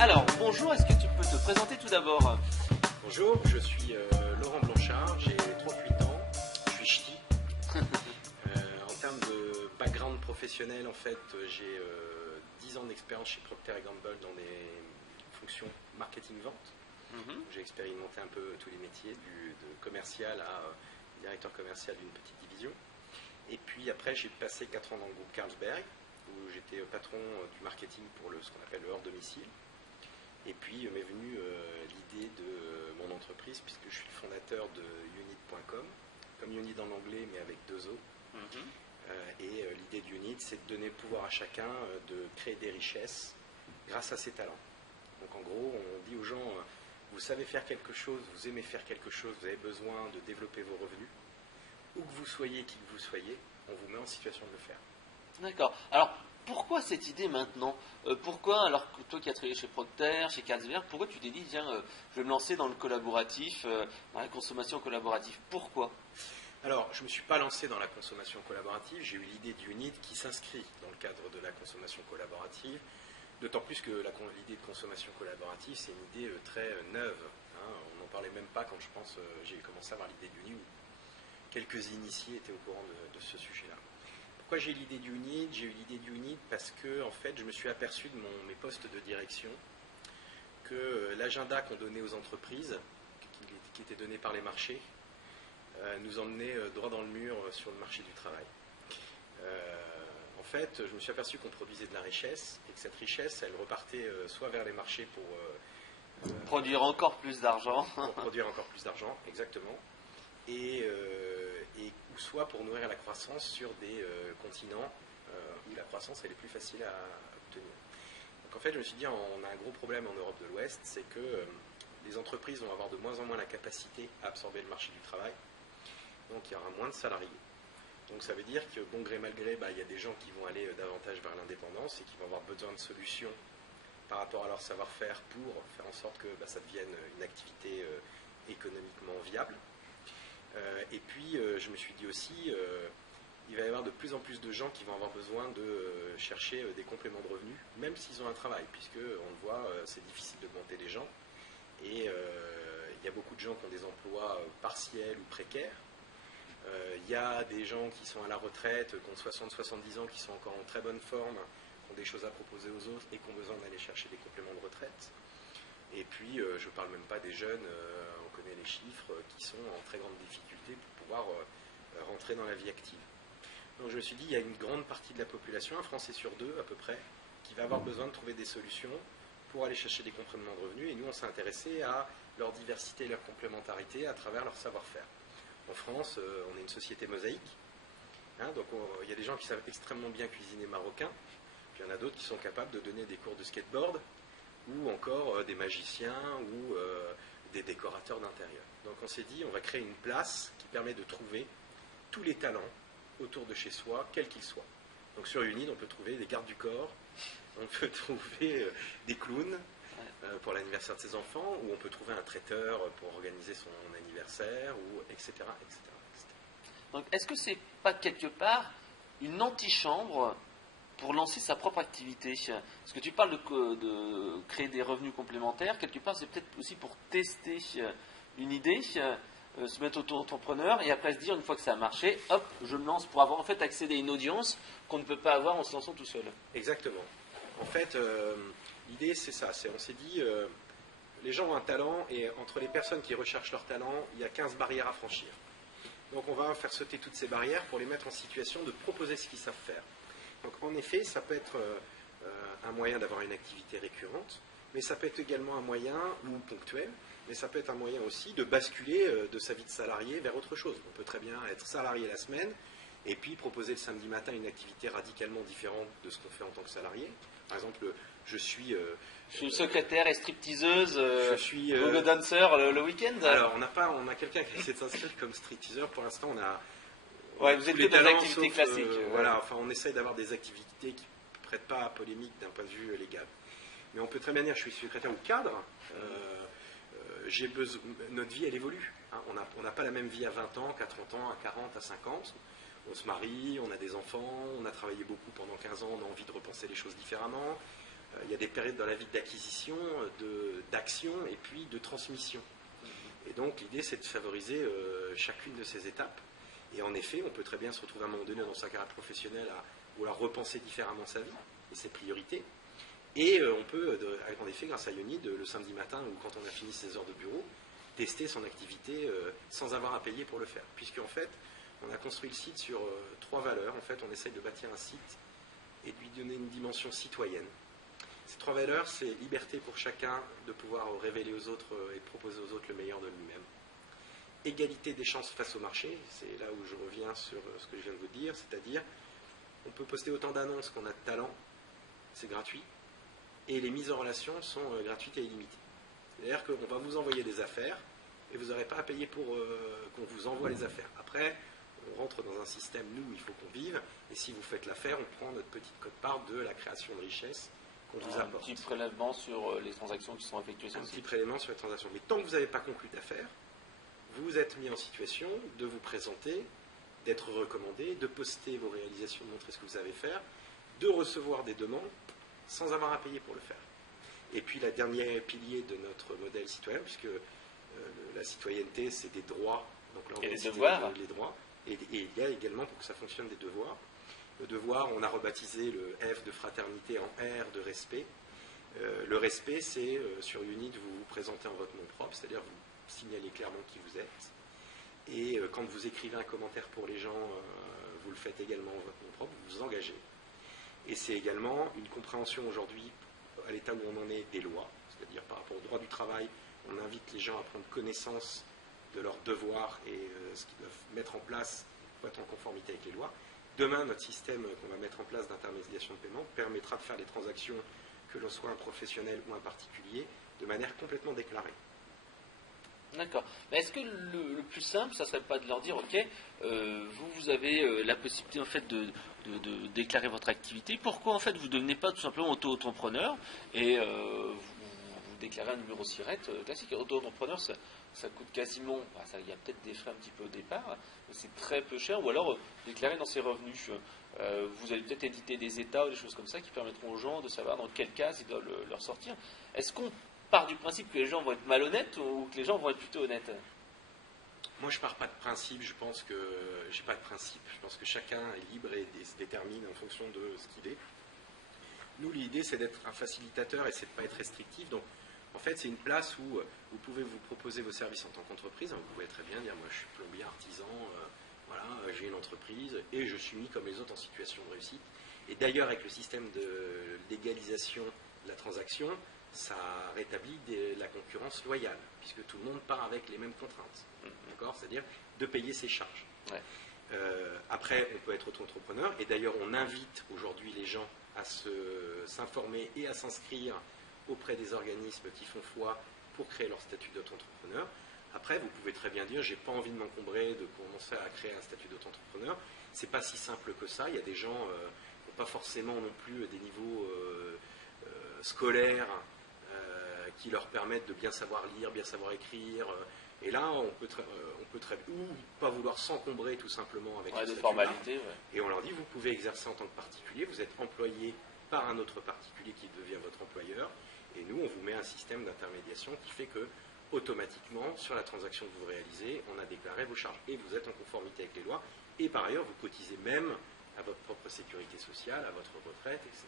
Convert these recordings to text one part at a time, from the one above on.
Alors, bonjour, est-ce que tu peux te présenter tout d'abord? Bonjour, je suis Laurent Blanchard, j'ai 38 ans, je suis ch'ti. En termes de background professionnel, en fait, j'ai 10 ans d'expérience chez Procter & Gamble dans des fonctions marketing-vente. J'ai expérimenté un peu tous les métiers, de commercial à directeur commercial d'une petite division. Et puis après, j'ai passé 4 ans dans le groupe Carlsberg, où j'étais patron du marketing pour ce qu'on appelle le hors domicile. Et puis m'est venue l'idée de mon entreprise, puisque je suis le fondateur de Unit.com, comme Unit en anglais, mais avec 2 O. L'idée de Unit, c'est de donner le pouvoir à chacun de créer des richesses grâce à ses talents. Donc en gros, on dit aux gens, vous savez faire quelque chose, vous aimez faire quelque chose, vous avez besoin de développer vos revenus, où que vous soyez, qui que vous soyez, on vous met en situation de le faire. D'accord. Alors, pourquoi cette idée maintenant? Pourquoi, alors que toi qui as travaillé chez Procter, chez Carlsberg, pourquoi tu t'es dit, tiens, je vais me lancer dans le collaboratif, dans la consommation collaborative? Pourquoi? Alors, je ne me suis pas lancé dans la consommation collaborative, j'ai eu l'idée d'Unit qui s'inscrit dans le cadre de la consommation collaborative, d'autant plus que l'idée de consommation collaborative, c'est une idée très neuve. On n'en parlait même pas quand j'ai commencé à avoir l'idée d'Unit, où quelques initiés étaient au courant de ce sujet-là. Pourquoi j'ai eu l'idée d'Unit? J'ai eu l'idée d'Unit parce que en fait, je me suis aperçu de mes postes de direction que l'agenda qu'on donnait aux entreprises, qui était donné par les marchés, nous emmenait droit dans le mur sur le marché du travail. En fait, je me suis aperçu qu'on produisait de la richesse et que cette richesse, elle repartait soit vers les marchés pour produire encore plus d'argent. Pour produire encore plus d'argent, exactement. Ou soit pour nourrir la croissance sur des continents où la croissance elle est plus facile à obtenir. Donc en fait, je me suis dit, on a un gros problème en Europe de l'Ouest, c'est que les entreprises vont avoir de moins en moins la capacité à absorber le marché du travail. Donc il y aura moins de salariés. Donc ça veut dire que bon gré mal gré, il y a des gens qui vont aller davantage vers l'indépendance et qui vont avoir besoin de solutions par rapport à leur savoir-faire pour faire en sorte que ça devienne une activité économiquement viable. Et puis, je me suis dit aussi, il va y avoir de plus en plus de gens qui vont avoir besoin de chercher des compléments de revenus, même s'ils ont un travail, puisque on le voit, c'est difficile d'augmenter les gens. Et il y a beaucoup de gens qui ont des emplois partiels ou précaires. Il y a des gens qui sont à la retraite, qui ont 60-70 ans, qui sont encore en très bonne forme, qui ont des choses à proposer aux autres et qui ont besoin d'aller chercher des compléments de retraite. Et puis, je ne parle même pas des jeunes, on connaît les chiffres, qui sont en très grande difficulté pour pouvoir rentrer dans la vie active. Donc je me suis dit, il y a une grande partie de la population, un Français sur 2 à peu près, qui va avoir besoin de trouver des solutions pour aller chercher des compléments de revenus. Et nous, on s'est intéressé à leur diversité et leur complémentarité à travers leur savoir-faire. En France, on est une société mosaïque. Donc il y a des gens qui savent extrêmement bien cuisiner marocain, puis il y en a d'autres qui sont capables de donner des cours de skateboard, ou encore des magiciens ou des décorateurs d'intérieur. Donc on s'est dit, on va créer une place qui permet de trouver tous les talents autour de chez soi, quels qu'ils soient. Donc sur Unit, on peut trouver des gardes du corps, on peut trouver des clowns pour l'anniversaire de ses enfants, ou on peut trouver un traiteur pour organiser son anniversaire, ou etc. etc. Donc est-ce que c'est pas quelque part une antichambre pour lancer sa propre activité? Parce que tu parles de créer des revenus complémentaires, quelque part c'est peut-être aussi pour tester une idée, se mettre auto-entrepreneur et après se dire une fois que ça a marché, hop, je me lance pour avoir en fait accédé à une audience qu'on ne peut pas avoir en se lançant tout seul. Exactement. En fait, l'idée c'est ça, on s'est dit, les gens ont un talent et entre les personnes qui recherchent leur talent, il y a 15 barrières à franchir. Donc on va faire sauter toutes ces barrières pour les mettre en situation de proposer ce qu'ils savent faire. Donc en effet, ça peut être un moyen d'avoir une activité récurrente, mais ça peut être également un moyen, ou ponctuel, mais ça peut être un moyen aussi de basculer de sa vie de salarié vers autre chose. On peut très bien être salarié la semaine, et puis proposer le samedi matin une activité radicalement différente de ce qu'on fait en tant que salarié. Par exemple, je suis secrétaire et stripteaseuse, je suis go-go dancer le week-end. Alors, on a quelqu'un qui essaie de s'inscrire comme stripteaseur. Pour l'instant, on a... Ouais, vous êtes que dans des activités classiques. Voilà, enfin, on essaye d'avoir des activités qui ne prêtent pas à polémique d'un point de vue légal. Mais on peut très bien dire, je suis secrétaire ou cadre. Notre vie, elle évolue. On n'a pas la même vie à 20 ans qu'à 30 ans, à 40, à 50. On se marie, on a des enfants, on a travaillé beaucoup pendant 15 ans, on a envie de repenser les choses différemment. Il y a des périodes dans la vie d'acquisition, d'action et puis de transmission. Et donc l'idée c'est de favoriser chacune de ces étapes. Et en effet, on peut très bien se retrouver à un moment donné dans sa carrière professionnelle à vouloir repenser différemment sa vie et ses priorités. Et on peut, en effet, grâce à Unid, le samedi matin ou quand on a fini ses heures de bureau, tester son activité sans avoir à payer pour le faire. Puisqu'en fait, on a construit le site sur 3 valeurs. En fait, on essaye de bâtir un site et de lui donner une dimension citoyenne. Ces 3 valeurs, c'est liberté pour chacun de pouvoir révéler aux autres et proposer aux autres le meilleur de lui-même. Égalité des chances face au marché, c'est là où je reviens sur ce que je viens de vous dire, c'est-à-dire on peut poster autant d'annonces qu'on a de talent, c'est gratuit, et les mises en relation sont gratuites et illimitées. C'est-à-dire qu'on va vous envoyer des affaires et vous n'aurez pas à payer pour qu'on vous envoie les affaires. Après, on rentre dans un système, nous, il faut qu'on vive, et si vous faites l'affaire, on prend notre petite quote-part de la création de richesse qu'on vous apporte. Un petit prélèvement sur les transactions qui sont effectuées. Un petit prélèvement sur les transactions. Mais tant que vous n'avez pas conclu d'affaires, vous êtes mis en situation de vous présenter, d'être recommandé, de poster vos réalisations, de montrer ce que vous savez faire, de recevoir des demandes sans avoir à payer pour le faire. Et puis, le dernier pilier de notre modèle citoyen, puisque la citoyenneté, c'est des droits. Donc là, on et les devoirs. Les droits. Et il y a également, pour que ça fonctionne, des devoirs. Le devoir, on a rebaptisé le F de fraternité en R de respect. Le respect, c'est sur Unid, vous vous présentez en votre nom propre, c'est-à-dire vous signalez clairement qui vous êtes. Et quand vous écrivez un commentaire pour les gens, vous le faites également en votre nom propre, vous vous engagez. Et c'est également une compréhension aujourd'hui, à l'état où on en est, des lois, c'est-à-dire par rapport au droit du travail, on invite les gens à prendre connaissance de leurs devoirs et ce qu'ils doivent mettre en place pour être en conformité avec les lois. Demain, notre système qu'on va mettre en place d'intermédiation de paiement permettra de faire des transactions, que l'on soit un professionnel ou un particulier, de manière complètement déclarée. D'accord. Mais est-ce que le plus simple, ça serait pas de leur dire, ok, vous avez la possibilité en fait de déclarer votre activité. Pourquoi en fait vous ne devenez pas tout simplement auto-entrepreneur et vous déclarez un numéro SIRET classique. Auto-entrepreneur, ça coûte quasiment, il y a peut-être des frais un petit peu au départ, mais c'est très peu cher. Ou alors déclarer dans ses revenus. Vous allez peut-être éditer des états ou des choses comme ça qui permettront aux gens de savoir dans quel cas ils doivent leur sortir. Est-ce qu'on part du principe que les gens vont être malhonnêtes ou que les gens vont être plutôt honnêtes? Moi, je pars pas de principe. Je pense que j'ai pas de principe. Je pense que chacun est libre et se détermine en fonction de ce qu'il est. Nous, l'idée, c'est d'être un facilitateur et c'est de pas être restrictif. Donc, en fait, c'est une place où vous pouvez vous proposer vos services en tant qu'entreprise. Vous pouvez très bien dire, moi, je suis plombier artisan. Voilà, j'ai une entreprise et je suis mis comme les autres en situation de réussite. Et d'ailleurs, avec le système de légalisation de la transaction, ça rétablit la concurrence loyale, puisque tout le monde part avec les mêmes contraintes. D'accord ? C'est-à-dire de payer ses charges. Ouais. Après, on peut être auto-entrepreneur, et d'ailleurs, on invite aujourd'hui les gens à s'informer et à s'inscrire auprès des organismes qui font foi pour créer leur statut d'auto-entrepreneur. Après, vous pouvez très bien dire, j'ai pas envie de m'encombrer, de commencer à créer un statut d'auto-entrepreneur. C'est pas si simple que ça. Il y a des gens qui n'ont pas forcément non plus des niveaux scolaires qui leur permettent de bien savoir lire, bien savoir écrire. Et là, on peut très ou pas vouloir s'encombrer tout simplement avec des formalités. Ouais. Et on leur dit, vous pouvez exercer en tant que particulier, vous êtes employé par un autre particulier qui devient votre employeur. Et nous, on vous met un système d'intermédiation qui fait que automatiquement, sur la transaction que vous réalisez, on a déclaré vos charges. Et vous êtes en conformité avec les lois. Et par ailleurs, vous cotisez même à votre propre sécurité sociale, à votre retraite, etc.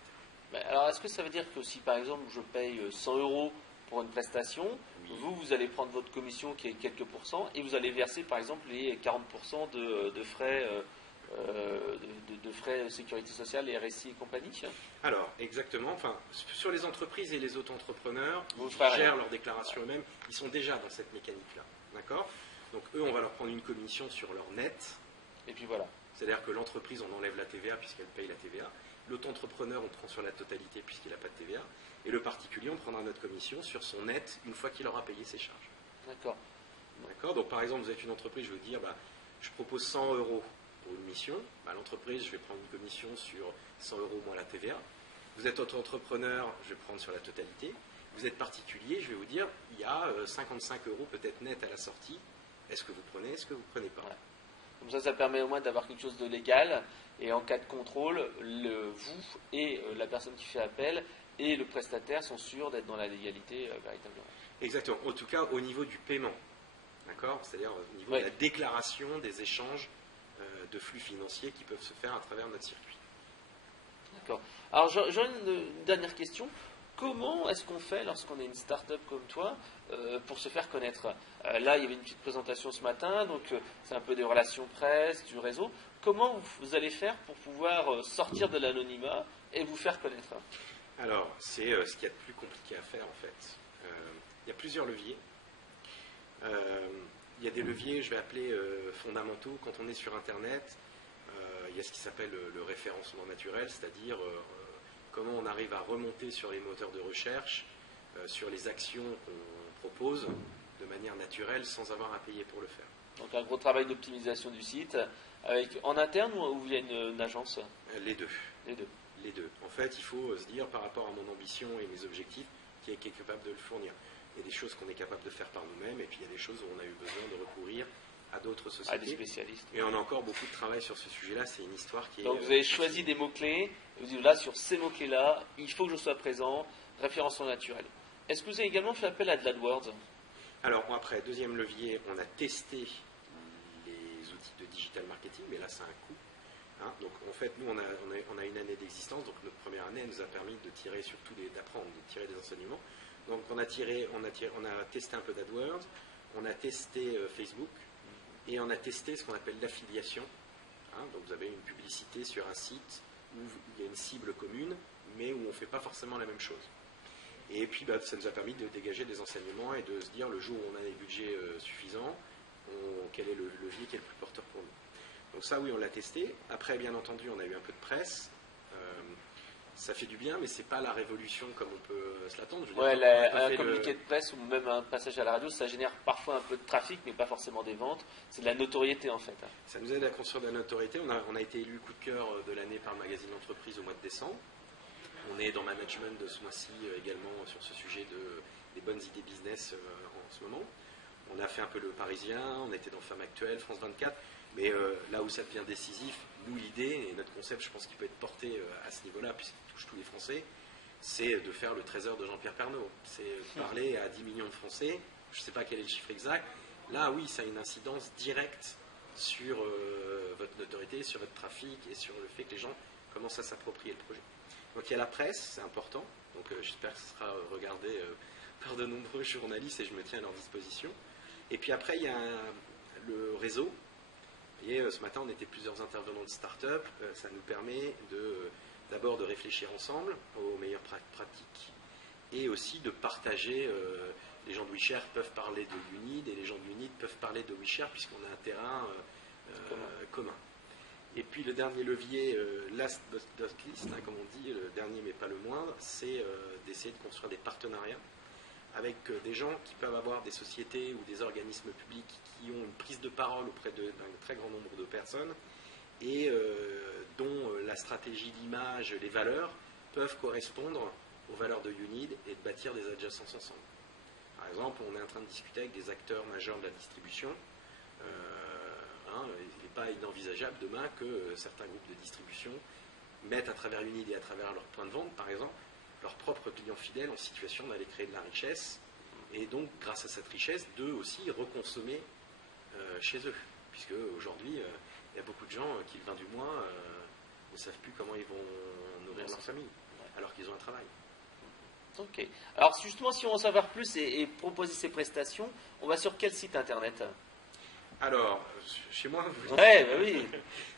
Ben, alors, est-ce que ça veut dire que si, par exemple, je paye 100 € pour une prestation, oui, vous allez prendre votre commission qui est quelques pourcents et vous allez verser, par exemple, les 40% de frais de frais de sécurité sociale et RSI et compagnie? Alors, exactement. Enfin, sur les entreprises et les auto-entrepreneurs, ils gèrent leur déclaration eux-mêmes. Ils sont déjà dans cette mécanique-là. D'accord ? Donc, eux, on va leur prendre une commission sur leur net. Et puis voilà. C'est-à-dire que l'entreprise, on enlève la TVA puisqu'elle paye la TVA. L'auto-entrepreneur, on prend sur la totalité puisqu'il n'a pas de TVA. Et le particulier, on prendra notre commission sur son net une fois qu'il aura payé ses charges. D'accord. D'accord ? Donc, par exemple, vous êtes une entreprise, je veux dire, je propose 100 € pour une mission. L'entreprise, je vais prendre une commission sur 100 € moins la TVA. Vous êtes auto-entrepreneur, je vais prendre sur la totalité. Vous êtes particulier, je vais vous dire, il y a 55 € peut-être net à la sortie. Est-ce que vous prenez, est-ce que vous ne prenez pas ? Ouais. Comme ça permet au moins d'avoir quelque chose de légal. Et en cas de contrôle, vous et la personne qui fait appel et le prestataire sont sûrs d'être dans la légalité véritablement. Exactement. En tout cas, au niveau du paiement. D'accord ? C'est-à-dire au niveau de la déclaration des échanges de flux financiers qui peuvent se faire à travers notre circuit. D'accord. Alors, j'aurais une dernière question. Comment est-ce qu'on fait lorsqu'on est une start-up comme toi pour se faire connaître ? Là, il y avait une petite présentation ce matin, donc c'est un peu des relations presse, du réseau. Comment vous allez faire pour pouvoir sortir de l'anonymat et vous faire connaître ? Alors, c'est ce qu'il y a de plus compliqué à faire en fait. Il y a plusieurs leviers. Il y a des leviers, je vais appeler fondamentaux. Quand on est sur Internet, il y a ce qui s'appelle le référencement naturel, c'est-à-dire comment on arrive à remonter sur les moteurs de recherche, sur les actions qu'on propose de manière naturelle sans avoir à payer pour le faire. Donc un gros travail d'optimisation du site, en interne ou via une agence ? Les deux. Les deux. Les deux. En fait, il faut se dire par rapport à mon ambition et mes objectifs, qui est capable de le fournir. Il y a des choses qu'on est capable de faire par nous-mêmes, et puis il y a des choses où on a eu besoin de recourir à d'autres sociétés. À des spécialistes. Et on a encore beaucoup de travail sur ce sujet-là. C'est une histoire qui est... Donc vous avez choisi des mots-clés, vous dites là, sur ces mots-clés-là, il faut que je sois présent, référencement naturel. Est-ce que vous avez également fait appel à de l'AdWords ? Alors après, deuxième levier, on a testé les outils de digital marketing, mais là c'est un coût. Hein, donc en fait, nous on a une année d'existence, donc notre première année nous a permis de tirer surtout d'apprendre, de tirer des enseignements. Donc on a testé un peu d'AdWords, on a testé Facebook et on a testé ce qu'on appelle l'affiliation. Hein, donc vous avez une publicité sur un site où il y a une cible commune, mais où on ne fait pas forcément la même chose. Et puis ça nous a permis de dégager des enseignements et de se dire le jour où on a des budgets suffisants, quel est le levier qui est le plus porteur pour nous. Donc ça, oui, on l'a testé. Après, bien entendu, on a eu un peu de presse. Ça fait du bien, mais c'est pas la révolution comme on peut se l'attendre. Un communiqué de presse ou même un passage à la radio, ça génère parfois un peu de trafic, mais pas forcément des ventes. C'est de la notoriété en fait. Ça nous aide à construire de la notoriété. On a été élu coup de cœur de l'année par le magazine Entreprise au mois de décembre. On est dans Management de ce mois-ci également sur ce sujet des bonnes idées business en ce moment. On a fait un peu le Parisien, on était dans Femmes Actuelles, France 24. Mais là où ça devient décisif, nous l'idée, et notre concept, je pense qu'il peut être porté à ce niveau-là, puisqu'il touche tous les Français, c'est de faire le trésor de Jean-Pierre Pernaut. C'est parler à 10 millions de Français, je ne sais pas quel est le chiffre exact. Là, oui, ça a une incidence directe sur votre notoriété, sur votre trafic et sur le fait que les gens commencent à s'approprier le projet. Donc il y a la presse, c'est important. Donc j'espère que ce sera regardé par de nombreux journalistes et je me tiens à leur disposition. Et puis après, il y a le réseau. Vous voyez, ce matin, on était plusieurs intervenants de start-up. Ça nous permet d'abord de réfléchir ensemble aux meilleures pratiques et aussi de partager. Les gens de WeShare peuvent parler de Unid et les gens de Unid peuvent parler de WeShare puisqu'on a un terrain commun. Et puis le dernier levier, last but not least, hein, comme on dit, le dernier mais pas le moindre, c'est d'essayer de construire des partenariats avec des gens qui peuvent avoir des sociétés ou des organismes publics qui ont une prise de parole auprès d'un très grand nombre de personnes et dont la stratégie, l'image, les valeurs peuvent correspondre aux valeurs de Unid et de bâtir des adjacences ensemble. Par exemple, on est en train de discuter avec des acteurs majeurs de la distribution. Il n'est pas inenvisageable demain que certains groupes de distribution mettent à travers Unid et à travers leur point de vente, par exemple, leurs propres clients fidèles en situation d'aller créer de la richesse et donc, grâce à cette richesse, d'eux aussi reconsommer chez eux. Puisque aujourd'hui, il y a beaucoup de gens qui, le 20 du mois, ne savent plus comment ils vont nourrir leur famille, alors qu'ils ont un travail. Ok. Alors justement, si on veut en savoir plus et proposer ces prestations, on va sur quel site internet ? Alors, chez moi, oui.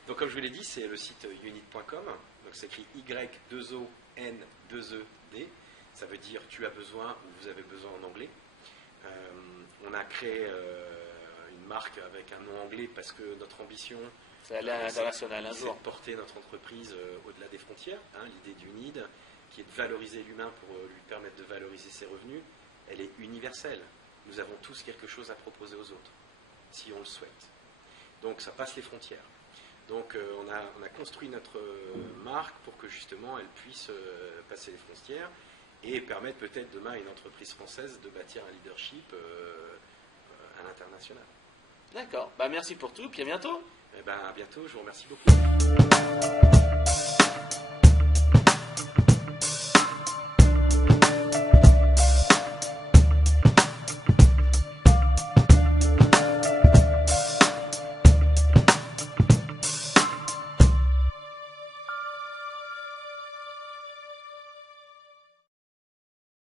Donc comme je vous l'ai dit, c'est le site unid.com. Donc c'est écrit Y2ON2ED. Ça veut dire tu as besoin ou vous avez besoin en anglais. On a créé une marque avec un nom anglais parce que notre ambition, c'est aller à l'international un jour. C'est de porter notre entreprise au-delà des frontières. L'idée d'Unid, qui est de valoriser l'humain pour lui permettre de valoriser ses revenus, elle est universelle. Nous avons tous quelque chose à proposer aux autres, si on le souhaite. Donc ça passe les frontières. Donc on a construit notre marque pour que justement elle puisse passer les frontières et permettre peut-être demain à une entreprise française de bâtir un leadership à l'international. D'accord. Merci pour tout, puis à bientôt. À bientôt, je vous remercie beaucoup.